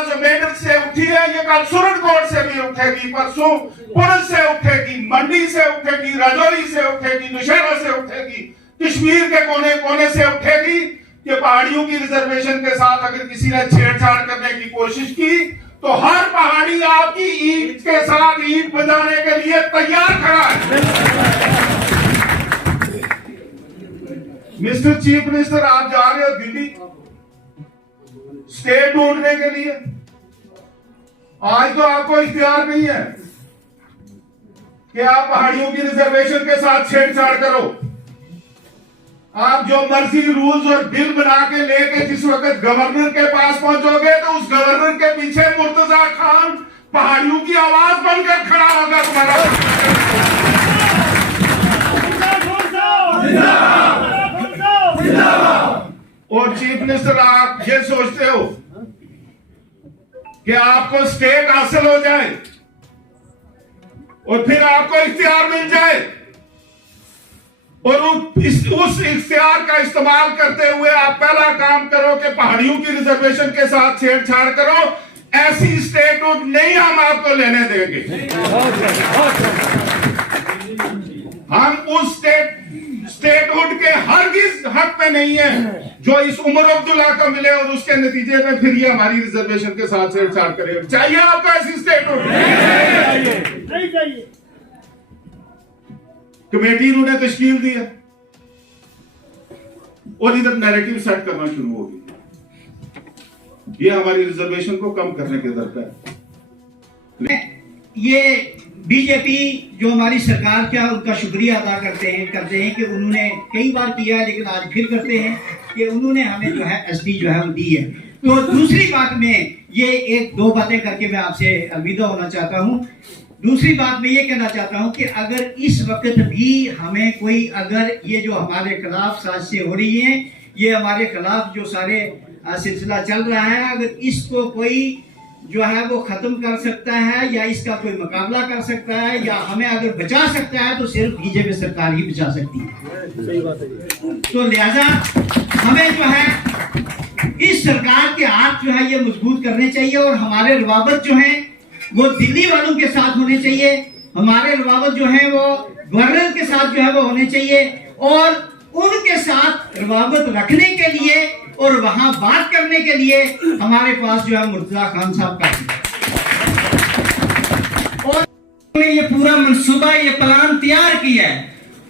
आवाज जो मेडल से उठी है, ये कल सूरजकोट से भी उठेगी, परसों पुलिस से उठेगी, मंडी से उठेगी, राजौरी से उठेगी, नौशहरा से उठेगी, कश्मीर के कोने कोने से उठेगी कि पहाड़ियों की रिजर्वेशन के साथ अगर किसी ने छेड़छाड़ करने की कोशिश की तो हर पहाड़ी आपकी ईंट के साथ ईंट बजाने के लिए तैयार खड़ा है। मिस्टर चीफ मिनिस्टर, आप जा रहे हो दिल्ली स्टेट ढूंढने के लिए। आज तो आपको इख्तियार नहीं है कि आप पहाड़ियों की रिजर्वेशन के साथ छेड़छाड़ करो। आप जो मर्जी रूल्स और बिल बना के लेके जिस वक्त गवर्नर के पास पहुंचोगे तो उस गवर्नर के पीछे मुर्तजा खान पहाड़ियों की आवाज बनकर खड़ा होगा तुम्हारा। और चीफ मिनिस्टर, आप ये सोचते हो कि आपको स्टेट हासिल हो जाए और फिर आपको इख्तियार मिल जाए और उस इख्तियार का इस्तेमाल करते हुए आप पहला काम करो कि पहाड़ियों की रिजर्वेशन के साथ छेड़छाड़ करो। ऐसी स्टेटहुड नहीं हम आपको लेने देंगे। हम उस स्टेटहुड के हरगिज हक में नहीं है जो इस उमर अब्दुल्ला को मिले और उसके नतीजे में फिर ये हमारी रिजर्वेशन के साथ छेड़छाड़ करे। चाहिए आपको ऐसी स्टेटहुड? नहीं चाहिए। कमेटी इन्होंने तश्कील दी है और इधर नैरेटिव सेट करना शुरू हो गई। ये हमारी रिजर्वेशन को कम करने के दर पे। ये बीजेपी जो हमारी सरकार का उनका शुक्रिया अदा करते हैं कि उन्होंने कई बार किया है, लेकिन आज फिर करते हैं कि उन्होंने हमें जो है एसटी जो है वो दी है। तो दूसरी बात में ये एक दो बातें करके मैं आपसे अलविदा होना चाहता हूँ। दूसरी बात मैं ये कहना चाहता हूं कि अगर इस वक्त भी हमें कोई अगर ये जो हमारे खिलाफ साजिशें हो रही हैं, ये हमारे खिलाफ जो सारे सिलसिला चल रहा है, अगर इसको कोई जो है वो खत्म कर सकता है या इसका कोई मुकाबला कर सकता है या हमें अगर बचा सकता है तो सिर्फ बीजेपी सरकार ही बचा सकती है। सही बात है। तो लिहाजा हमें जो है इस सरकार के हाथ जो है ये मजबूत करने चाहिए और हमारे रवाबत जो है वो दिल्ली वालों के साथ होने चाहिए। हमारे रवाबत जो है वो गवर्नर के साथ जो है वो होने चाहिए और उनके साथ रवाबत रखने के लिए और वहां बात करने के लिए हमारे पास जो है मुर्तजा खान साहब का और ये पूरा मंसूबा ये प्लान तैयार किया है।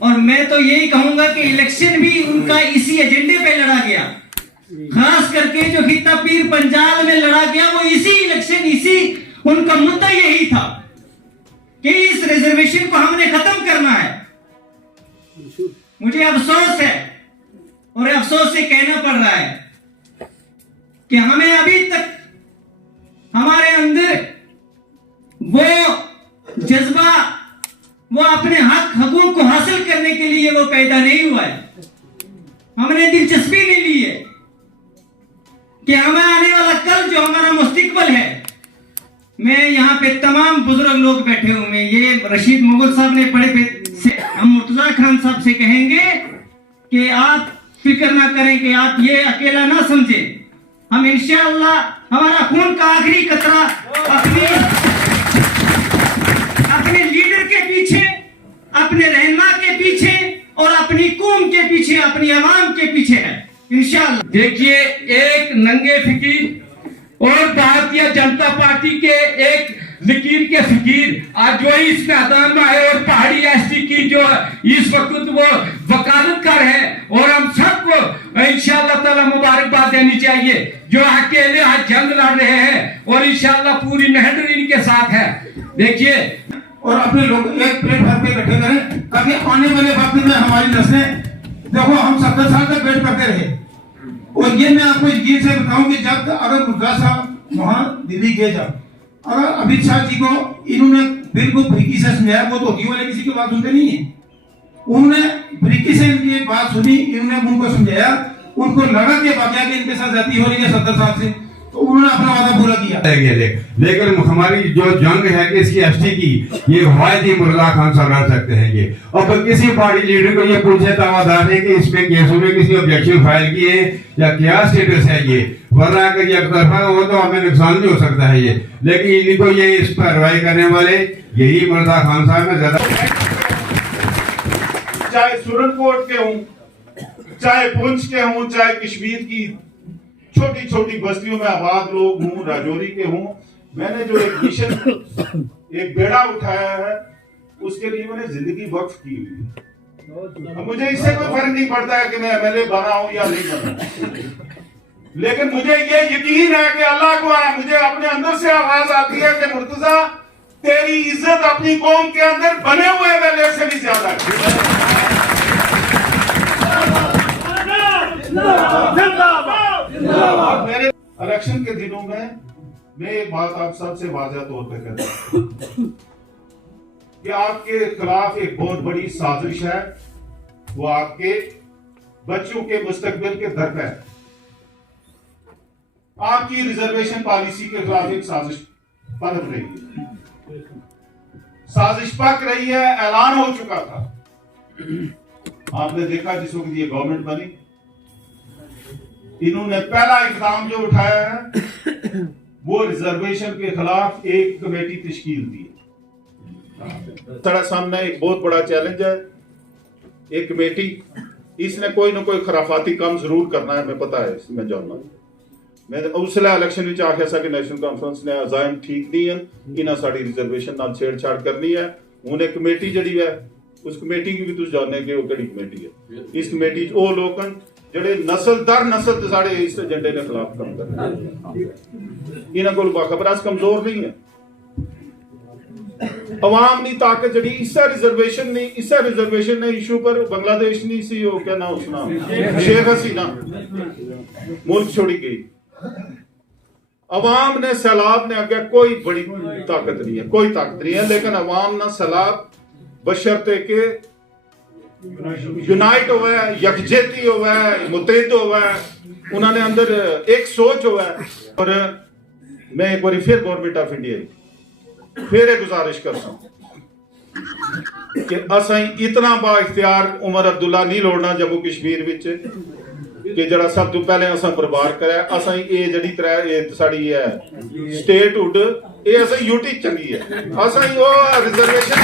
और मैं तो यही कहूंगा कि इलेक्शन भी उनका इसी एजेंडे पे लड़ा गया, खास करके जो खिता पीर पंजाल में लड़ा गया वो इसी इलेक्शन इसी उनका मुद्दा यही था कि इस रिजर्वेशन को हमने खत्म करना है। मुझे अफसोस है और अफसोस से कहना पड़ रहा है कि हमें अभी तक हमारे अंदर वो जज्बा वो अपने हकों को हासिल करने के लिए वो पैदा नहीं हुआ है। हमने दिलचस्पी नहीं ली है कि हमें आने वाला कल जो हमारा मुस्तकबिल है। मैं यहाँ पे तमाम बुजुर्ग लोग बैठे हुए हैं, ये रशीद मुगल साहब ने पढ़े पे हम मुर्तजा खान साहब से कहेंगे कि आप फिक्र ना करें कि आप ये अकेला ना समझें। हम इंशाअल्लाह हमारा खून का आखिरी कतरा अपने लीडर के पीछे, अपने रहनुमा के पीछे और अपनी कौम के पीछे, अपनी आवाम के पीछे है इंशाअल्लाह। देखिए, एक नंगे फकीर और भारतीय जनता पार्टी के एक लकीर के फकीर आज जो इस मैदान में है और पहाड़ी एसटी की जो इस वक्त वो वकालत कर है और हम सबको इंशाअल्लाह ताला मुबारकबाद देनी चाहिए जो अकेले आज जंग लड़ रहे हैं और इंशाअल्लाह पूरी मेहनत इनके साथ है। देखिए, और अपने लोग एक प्लेटफॉर्म पे बैठे करें ताकि आने वाले वक्त में हमारी नस्लें, देखो हम 70 साल तक वेट करते रहे और ये मैं आपको यकीन से बताऊं कि जब अगर मुर्तजा साहब वहां दिल्ली गए, जब अगर अमित शाह जी को इन्होंने बिल्कुल बरीकी से समझाया, वो तो होगी वाले किसी की बात सुनते नहीं है, उन्होंने बरीकी से इनकी बात सुनी, इन्होंने उनको समझाया, उनको लगा कि वाकई कि इनके साथ जाती हो रही है 70 साल से, तो उन्होंने अपना वादा पूरा किया। लेकिन हमारी जो जंग है कि इसकी एसटी की, ये वायदी मुर्तजा खान साहब लड़ सकते हैं ये। और किसी पार्टी लीडर को ये पूछे दावादार है कि इसमें केसों में किसी ऑब्जेक्शन फाइल किए या क्या स्टेटस है, ये वरना अगर ये एक तरफा हो तो हमें नुकसान भी हो सकता है ये। लेकिन इनको ये इस पर कार्रवाई करने वाले यही मुर्तज़ा खान साहब में ज्यादा, चाहे सुरनकोट के हूं, चाहे पुंछ के हूं, चाहे कश्मीर की छोटी छोटी बस्तियों में आबाद लोग हूं, राजौरी के हूं, मैंने जो एक मिशन, एक बेड़ा उठाया है, उसके लिए मैंने जिंदगी वक्फ की हुई है। अब मुझे इससे कोई फर्क नहीं पड़ता है कि मैं एमएलए बना हूं या नहीं बना, लेकिन मुझे ये यकीन है कि अल्लाह को है, मुझे अपने अंदर से आवाज आती है कि मुर्तजा तेरी इज्जत अपनी कौम के अंदर बने हुए एमएलए से भी ज्यादा है। मेरे इलेक्शन के दिनों में मैं एक बात आप सबसे वाज़ेह तौर पे कहता हूं कि आपके खिलाफ एक बहुत बड़ी साजिश है, वो आपके बच्चों के मुस्तकबिल के दर पे है। आपकी रिजर्वेशन पॉलिसी के खिलाफ एक साजिश पनप रही है, साजिश पक रही है, ऐलान हो चुका था। आपने देखा जिस वक्त ये गवर्नमेंट बनी, इन्होंने पहला इकदाम जो उठाया है वो रिजर्वेशन के खिलाफ एक कमेटी तश्कील दी है। साढ़े सामने एक बहुत बड़ा चैलेंज है, एक कमेटी, इसने कोई ना कोई खराफाती काम जरूर करना है, मैं पता है, मैं जानना। मैं उसले इलेक्शन में आख्या सा कि नेशनल कॉन्फ्रेंस ने अजायम ठीक नहीं है, इन्हें साड़ी रिजर्वेशन नाल छेड़छाड़ करनी है। हूं एक कमेटी जड़ी है, उस कमेटी की भी तुम जानने कि वो केड़ी कमेटी है। इस कमेटी वो लोग ਜਿਹੜੇ नस्ल दर नस्ल ते साढ़े इस एजेंडे के खिलाफ काम कर रहे हैं। इन्हां कोल बाखबर अस कमजोर नहीं है। अवाम नी ताकत जड़ी इसा रिजर्वेशन ने इशू पर बांग्लादेश नहीं सी हो क्या ना उसना शेख हसीना मुल्क छोड़ी गई। अवाम ने सैलाब ने अगे कोई बड़ी ताकत नहीं है, कोई ताकत नहीं है, लेकिन अवाम ना सैलाब बशर्ते के यूनाइट हुआ है, यकजेती हुआ है, मुतहद हुआ है, उन्होंने अंदर एक सोच हुआ है। और मैं एक बार फिर गवर्नमेंट ऑफ इंडिया फिर एक गुजारिश करता हूं कि असां इतना बा इख्तियार उमर अब्दुल्ला नहीं लोड़ना जम्मू कश्मीर विच कि जड़ा सब तो पहले असां बर्बाद कराया। असां ये जड़ी त्रै साड़ी है स्टेटहुड, ये असां यूटी चंगी है, असां वो रिजर्वेशन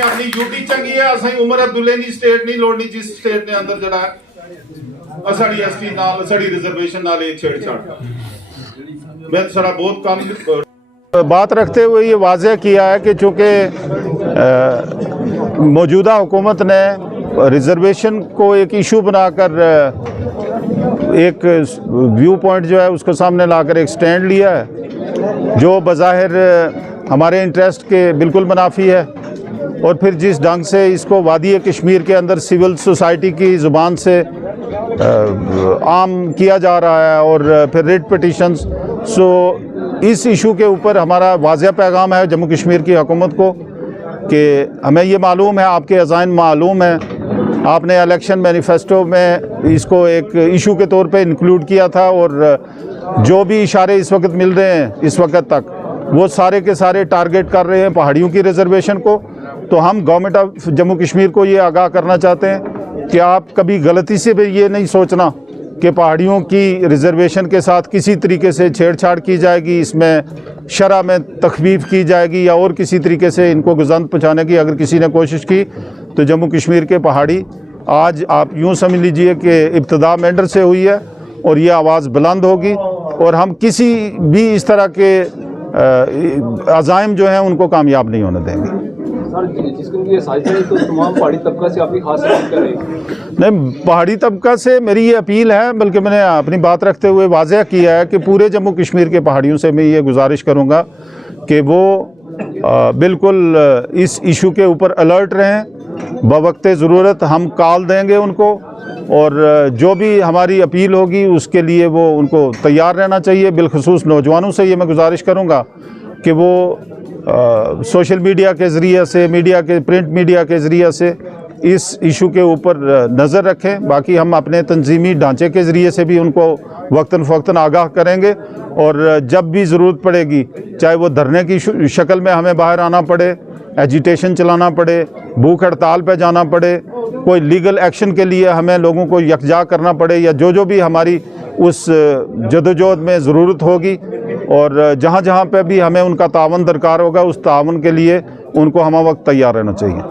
अपनी यूटी चंगी है। असां उमर अब्दुल्ले नी स्टेट नहीं लोड़नी जिस स्टेट ने अंदर जड़ा साड़ी एसटी नाल साड़ी रिजर्वेशन नाल एक छेड़छाड़। मैं सारा बहुत कम बात रखते हुए ये वाज़ेह किया है कि चूँकि मौजूदा हुकूमत ने रिजर्वेशन को एक इशू बनाकर एक व्यू पॉइंट जो है उसको सामने लाकर एक स्टैंड लिया है जो बज़ाहिर हमारे इंटरेस्ट के बिल्कुल मुनाफी है। और फिर जिस ढंग से इसको वादी कश्मीर के अंदर सिविल सोसाइटी की ज़ुबान से आम किया जा रहा है और फिर रिट पिटिशंस, सो इस इशू के ऊपर हमारा वाज़ेह पैगाम है जम्मू कश्मीर की हुकूमत को कि हमें ये मालूम है, आपके अज़ाइन मालूम है, आपने इलेक्शन मैनिफेस्टो में इसको एक इशू के तौर पे इंक्लूड किया था और जो भी इशारे इस वक्त मिल रहे हैं इस वक्त तक वो सारे के सारे टारगेट कर रहे हैं पहाड़ियों की रिजर्वेशन को। तो हम गवर्नमेंट ऑफ जम्मू कश्मीर को ये आगाह करना चाहते हैं कि आप कभी गलती से भी ये नहीं सोचना कि पहाड़ियों की रिजर्वेशन के साथ किसी तरीके से छेड़छाड़ की जाएगी, इसमें शरह में तखफीफ की जाएगी या और किसी तरीके से इनको गुज़ंत पहुँचाने की अगर किसी ने कोशिश की तो जम्मू कश्मीर के पहाड़ी आज आप यूँ समझ लीजिए कि इब्तदा मेंढर से हुई है और ये आवाज़ बुलंद होगी और हम किसी भी इस तरह के अज़ाइम जो हैं उनको कामयाब नहीं होने देंगे। सर जिसको ये सहायता है तो तमाम पहाड़ी तबका से आपकी खास अपील कर रही है। नहीं, पहाड़ी तबका से मेरी ये अपील है, बल्कि मैंने अपनी बात रखते हुए वाज़ेह किया है कि पूरे जम्मू कश्मीर के पहाड़ियों से मैं ये गुजारिश करूँगा कि वो बिल्कुल इस इशू के ऊपर अलर्ट रहें। बवक्ते ज़रूरत हम कॉल देंगे उनको और जो भी हमारी अपील होगी उसके लिए वो उनको तैयार रहना चाहिए। बिलखुसूस नौजवानों से ये मैं गुजारिश करूँगा कि वो सोशल मीडिया के ज़रिए से, मीडिया के प्रिंट मीडिया के ज़रिए से इस इशू के ऊपर नज़र रखें। बाकी हम अपने तंजीमी ढांचे के ज़रिए से भी उनको वक्तन फ़वक्तन आगाह करेंगे और जब भी ज़रूरत पड़ेगी, चाहे वो धरने की शक्ल में हमें बाहर आना पड़े, एजिटेशन चलाना पड़े, भूख हड़ताल पे जाना पड़े, कोई लीगल एक्शन के लिए हमें लोगों को यकजा करना पड़े या जो भी हमारी उस जदोजहद में ज़रूरत होगी और जहाँ जहाँ पे भी हमें उनका तावन दरकार होगा उस तावन के लिए उनको हम वक्त तैयार रहना चाहिए।